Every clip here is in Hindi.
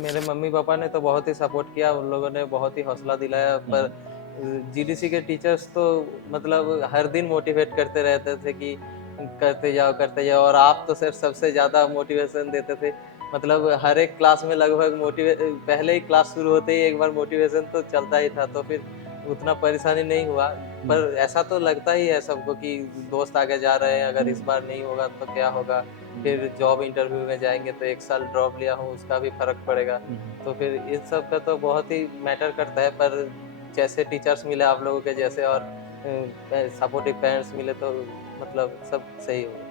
मेरे मम्मी-पापा ने तो बहुत ही सपोर्ट किया, उन लोगों ने बहुत ही हौसला दिलाया, पर जीडीसी के टीचर्स तो मतलब हर दिन मोटिवेट करते रहते थे कि करते जाओ और आप तो सर सबसे ज़्यादा मोटिवेशन देते थे। मतलब हर एक क्लास में लगभग पहले ही क्लास शुरू होते ही एक बार मोटिवेशन तो चलता ही था, तो फिर उतना परेशानी नहीं हुआ। हुँ, पर ऐसा तो लगता ही है सबको कि दोस्त आगे जा रहे हैं, अगर इस हुँ, बार नहीं होगा तो क्या होगा? हुँ, फिर जॉब इंटरव्यू में जाएँगे तो 1 साल ड्रॉप लिया हूँ, उसका भी फ़र्क पड़ेगा। हुँ, हुँ। तो फिर इन सब का तो बहुत ही मैटर करता है, पर जैसे टीचर्स मिले आप लोगों के जैसे और सपोर्टिव पेरेंट्स मिले तो मतलब सब सही हो गया।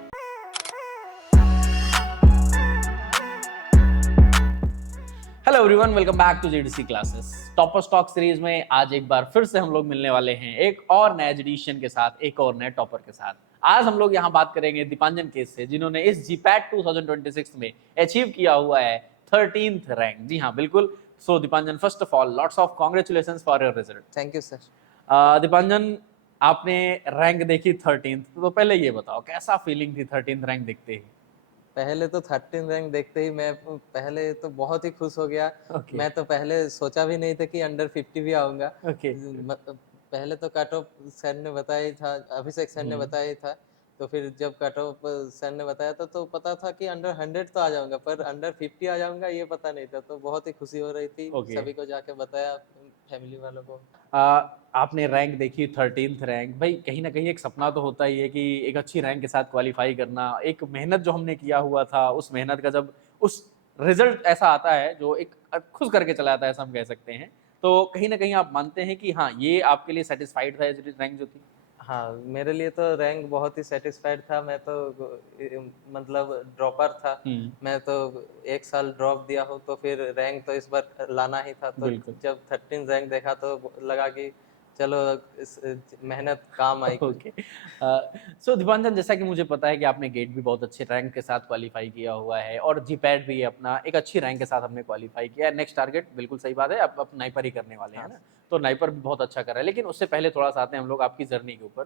Hello everyone, welcome back to GDC classes. Topper stock series में आज एक बार फिर से हम लोग मिलने वाले हैं एक और नए एडिशन के साथ, एक और नए टॉपर के साथ। आज हम लोग यहाँ बात करेंगे दीपांजन केस से, जिन्होंने इस जीपैट 2026 में अचीव किया हुआ है 13th रैंक। जी हाँ, बिल्कुल। So Dipanjan, first of all lots of congratulations for your result. Thank you sir. Dipanjan, आपने रैंक देखी 13th, तो पहले ये बताओ कैसा फीलिंग थी 13th रैंक देखते ही? पहले तो 13 रैंक देखते ही मैं पहले तो बहुत ही खुश हो गया। ओके, मैं तो पहले सोचा भी नहीं था कि अंडर 50 भी आऊँगा। ओके। पहले तो कट ऑफ सर ने बताया ही था, अभिषेक सर ने हम्म, बताया ही था। तो फिर जब कट ऑफ सर ने बताया था तो पता था कि अंडर 100 तो आ जाऊँगा, पर अंडर 50 आ जाऊँगा ये पता नहीं था। तो बहुत ही खुशी हो रही थी, ओके। सभी को जाके बताया, फैमिली वालों को। आ, आपने रैंक देखी 13th रैंक। भाई कहीं ना कहीं एक सपना तो होता ही है कि एक अच्छी रैंक के साथ क्वालिफाई करना, एक मेहनत जो हमने किया हुआ था उस मेहनत का जब उस रिजल्ट ऐसा आता है जो एक खुश करके चला जाता है, ऐसा हम कह सकते हैं। तो कहीं ना कहीं आप मानते हैं कि हाँ, ये आपके लिए सेटिस्फाइड था रैंक जो थी? हाँ, मेरे लिए तो रैंक बहुत ही सैटिस्फाइड था। मैं तो मतलब ड्रॉपर था। हम्म, मैं तो 1 साल ड्रॉप दिया हूँ, तो फिर रैंक तो इस बार लाना ही था। तो बिल्कुल। जब 13 रैंक देखा तो लगा कि चलो इस मेहनत काम आई कुछ। ओके। सो दीपांजन, जैसा कि मुझे पता है कि आपने गेट भी बहुत अच्छे रैंक के साथ क्वालिफाई किया हुआ है और जीपैट भी अपना एक अच्छी रैंक के साथ हमने क्वालिफाई किया है। नेक्स्ट टारगेट बिल्कुल सही बात है, आप नाइपर ही करने वाले हैं हाँ, ना? तो नाइपर भी बहुत अच्छा कर रहा है, लेकिन उससे पहले थोड़ा सा आते हैं हम लोग आपकी जर्नी के ऊपर।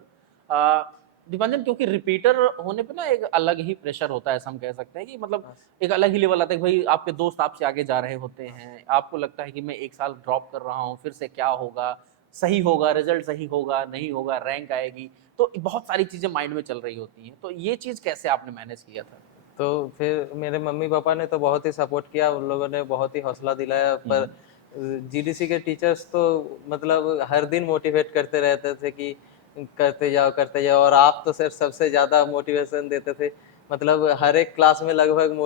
अ, दीपांजन, क्योंकि रिपीटर होने पे ना एक अलग ही प्रेशर होता है, ऐसा हम कह सकते हैं कि मतलब हाँ, एक अलग ही लेवल आता है कि भाई आपके दोस्त आपसे आगे जा रहे होते हैं, आपको लगता है कि मैं एक साल ड्रॉप कर रहा हूँ, फिर से क्या होगा, सही होगा, रिजल्ट सही होगा, नहीं होगा, रैंक आएगी। तो बहुत सारी चीज़ें माइंड में चल रही होती हैं। तो ये चीज़ कैसे आपने मैनेज किया था? तो फिर मेरे मम्मी-पापा ने तो बहुत ही सपोर्ट किया, उन लोगों ने बहुत ही हौसला दिलाया, पर हुँ, जीडीसी के टीचर्स तो मतलब हर दिन मोटिवेट करते रहते थे कि करते जाओ और आप तो सर सबसे ज़्यादा मोटिवेशन देते थे। मतलब हर एक क्लास में लगभग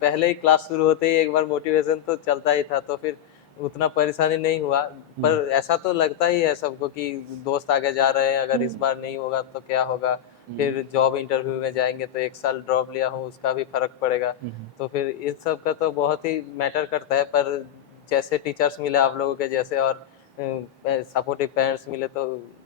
पहले ही क्लास शुरू होते ही एक बार मोटिवेशन तो चलता ही था, तो फिर उतना परेशानी नहीं हुआ। हुँ, पर ऐसा तो लगता ही है सबको कि दोस्त आगे जा रहे हैं, अगर इस हुँ, बार नहीं होगा तो क्या होगा? हुँ, फिर जॉब इंटरव्यू में जाएँगे तो 1 साल ड्रॉप लिया हूँ, उसका भी फ़र्क पड़ेगा। हुँ, हुँ। तो फिर इस सब का तो बहुत ही मैटर करता है, पर जैसे टीचर्स मिले आप लोगों के जैसे और सपोर्टिव पेरेंट्स मिले तो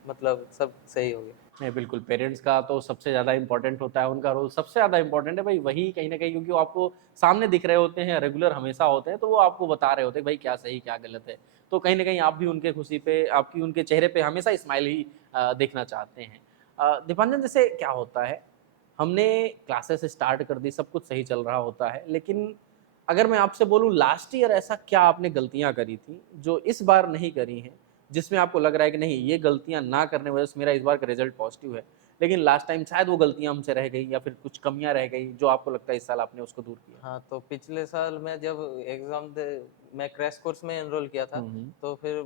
मतलब सब सही हो गया। नहीं, बिल्कुल, पेरेंट्स का तो सबसे ज़्यादा इम्पोर्टेंट होता है, उनका रोल सबसे ज़्यादा इम्पोर्टेंट है भाई, वही कहीं न कहीं, क्योंकि वो आपको सामने दिख रहे होते हैं, रेगुलर हमेशा होते हैं, तो वो आपको बता रहे होते हैं भाई क्या सही, क्या गलत है। तो कहीं न कहीं आप भी उनके खुशी पे, आपकी उनके चेहरे पे हमेशा स्माइल ही देखना चाहते हैं। दीपांजन, जैसे क्या होता है, हमने क्लासेस स्टार्ट कर दी, सब कुछ सही चल रहा होता है, लेकिन अगर मैं आपसे बोलूँ लास्ट ईयर ऐसा क्या आपने गलतियाँ करी थी, जो इस बार नहीं करी हैं? जिसमें आपको लग रहा है कि नहीं, ये गलतियाँ ना करने की वजह से मेरा इस बार का रिजल्ट पॉजिटिव है। लेकिन लास्ट टाइम शायद वो गलतियाँ हमसे रह गई या फिर कुछ कमियाँ रह गई जो आपको लगता है इस साल आपने उसको दूर किया? हाँ, तो पिछले साल मैं जब एग्ज़ाम दे मैं क्रैश कोर्स में एनरोल किया था, हुँ, हुँ। तो फिर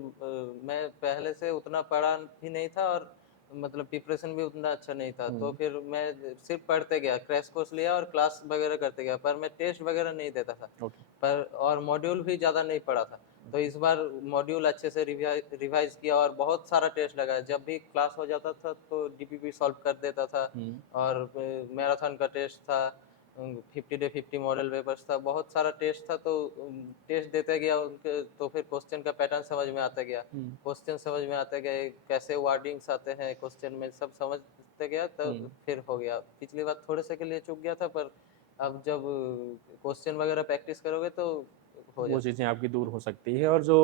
मैं पहले से उतना पढ़ा भी नहीं था और मतलब प्रिपरेशन भी उतना अच्छा नहीं था। तो हुँ, फिर मैं सिर्फ़ पढ़ते गया, क्रैश कोर्स लिया और क्लास वगैरह करते गया, पर मैं टेस्ट वगैरह नहीं देता था। ओके, पर और मॉड्यूल भी ज़्यादा नहीं पढ़ा था। तो ओके। इस बार मॉड्यूल अच्छे से रिवाइज़ किया और बहुत सारा टेस्ट लगाया। जब भी क्लास हो जाता था तो डीपीपी सॉल्व कर देता था हुँ, और मैराथन का टेस्ट था, 50 डे 50 मॉडल पेपर्स था, बहुत सारा टेस्ट था। तो टेस्ट देते गया उनके, तो फिर क्वेश्चन का पैटर्न समझ में आता गया। हुँ, क्वेश्चन समझ में आते गए, कैसे वर्डिंग्स आते हैं क्वेश्चन में, सब समझते गया तो हुँ। फिर हो गया। पिछली बार थोड़े से के लिए चूक गया था, पर अब जब क्वेश्चन वगैरह प्रैक्टिस करोगे तो हो वो जाता है। चीज़ें आपकी दूर हो सकती है, और जो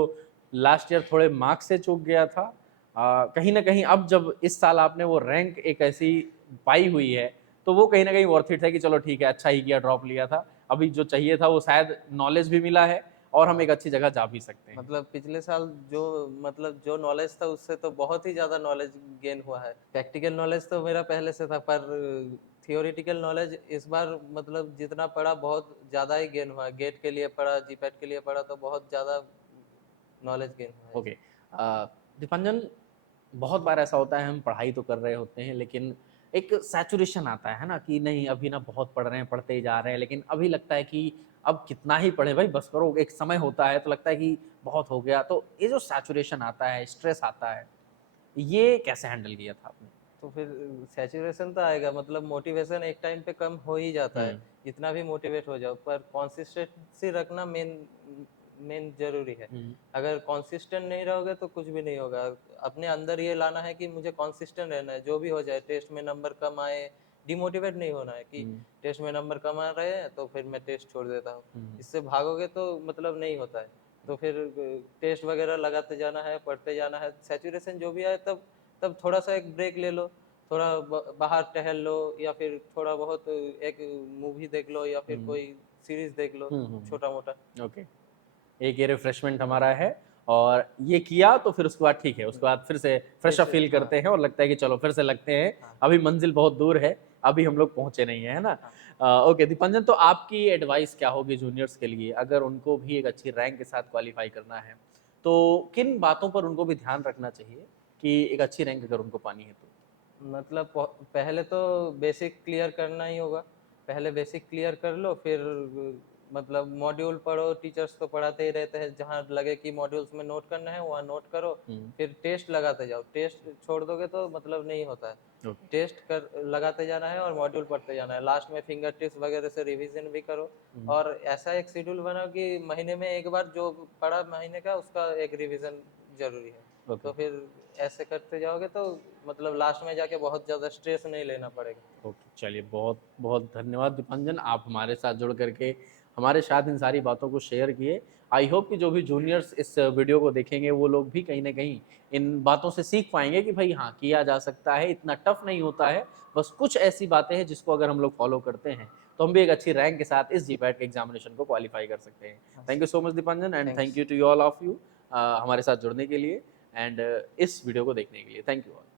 लास्ट ईयर थोड़े मार्क्स से चूक गया था, कहीं न कहीं अब जब इस साल आपने वो रैंक एक ऐसी पाई हुई है, तो वो कहीं न कहीं वर्थ इट है कि चलो ठीक है, अच्छा ही किया ड्रॉप लिया था। अभी जो चाहिए था वो शायद नॉलेज भी मिला है, और हम एक अच्छी जगह जा भी सकते हैं। मतलब पिछले साल जो नॉलेज था उससे तो बहुत ही ज़्यादा नॉलेज गेन हुआ है। प्रैक्टिकल नॉलेज तो मेरा पहले से था, पर थियोरेटिकल नॉलेज इस बार मतलब जितना पढ़ा बहुत ज़्यादा ही गेन हुआ है। गेट के लिए पढ़ा, जीपैट के लिए पढ़ा, तो बहुत ज़्यादा नॉलेज गेन हुआ है। ओके, दीपांजन, बहुत बार ऐसा होता है हम पढ़ाई तो कर रहे होते हैं लेकिन एक सैचुरेशन आता है ना, कि नहीं अभी ना बहुत पढ़ रहे हैं, पढ़ते ही जा रहे हैं, लेकिन अभी लगता है कि अब कितना ही पढ़े भाई, बस करो। एक समय होता है तो लगता है कि बहुत हो गया। तो ये जो सैचुरेशन आता है, स्ट्रेस आता है, ये कैसे हैंडल किया था आपने? तो फिर सैचुरेशन तो आएगा, मतलब मोटिवेशन एक टाइम पे कम हो ही जाता है, हम्म। जितना भी मोटिवेट हो जाओ, पर कंसिस्टेंसी रखना मेन मेन जरूरी है। हम्म। अगर कंसिस्टेंट नहीं रहोगे तो कुछ भी नहीं होगा। अपने अंदर ये लाना है कि मुझे कंसिस्टेंट रहना है, जो भी हो जाए, टेस्ट में नंबर कम आए, डिमोटिवेट नहीं होना है कि हम्म। टेस्ट में नंबर कम आ रहे हैं तो फिर मैं टेस्ट छोड़ देता हूँ। हम्म। इससे भागोगे तो मतलब नहीं होता है। तो फिर टेस्ट वगैरह लगाते जाना है, पढ़ते जाना है। सैचुरेशन जो भी आए तब तब थोड़ा सा एक ब्रेक ले लो, थोड़ा बाहर टहल लो, या फिर थोड़ा बहुत एक मूवी देख लो, या फिर हम्म। कोई सीरीज देख लो, छोटा मोटा। ओके, एक ये रिफ्रेशमेंट हमारा है, और ये किया तो फिर उसके बाद ठीक है, उसके बाद फिर से फिर फ्रेश अप से फील हाँ करते हैं और लगता है कि चलो फिर से लगते हैं। हाँ अभी मंजिल बहुत दूर है, अभी हम लोग पहुंचे नहीं है, है ना? हाँ। ओके दीपांजन, तो आपकी एडवाइस क्या होगी जूनियर्स के लिए, अगर उनको भी एक अच्छी रैंक के साथ क्वालिफाई करना है, तो किन बातों पर उनको भी ध्यान रखना चाहिए कि एक अच्छी रैंक अगर उनको पानी है तो? मतलब पहले तो बेसिक क्लियर करना ही होगा। पहले बेसिक क्लियर कर लो, फिर मतलब मॉड्यूल पढ़ो। टीचर्स तो पढ़ाते ही रहते हैं, जहाँ लगे कि मॉड्यूल्स में नोट करना है वहाँ नोट करो। हम्म। फिर टेस्ट लगाते जाओ। टेस्ट छोड़ दोगे तो मतलब नहीं होता है। ओके। टेस्ट कर लगाते जाना है और मॉड्यूल पढ़ते जाना है। लास्ट में फिंगर टिप्स वगैरह से रिवीजन भी करो। हम्म। और ऐसा एक शेड्यूल बनाओ कि महीने में एक बार जो पढ़ा महीने का, उसका एक रिवीजन जरूरी है। ओके। तो फिर ऐसे करते जाओगे तो मतलब लास्ट में जाके बहुत ज़्यादा स्ट्रेस नहीं लेना पड़ेगा। ओके, चलिए, बहुत बहुत धन्यवाद दीपांजन, आप हमारे साथ जुड़ करके हमारे साथ इन सारी बातों को शेयर किए। आई होप कि जो भी जूनियर्स इस वीडियो को देखेंगे वो लोग भी कहीं ना कहीं इन बातों से सीख पाएंगे कि भाई हाँ, किया जा सकता है, इतना टफ नहीं होता है। बस कुछ ऐसी बातें हैं जिसको अगर हम लोग फॉलो करते हैं तो हम भी एक अच्छी रैंक के साथ इस जीपैट के एग्जामिनेशन को क्वालिफाई कर सकते हैं। Thank you so much Dipanjan, and thank thanks. You to all of you हमारे साथ जुड़ने के लिए एंड इस वीडियो को देखने के लिए। Thank you all.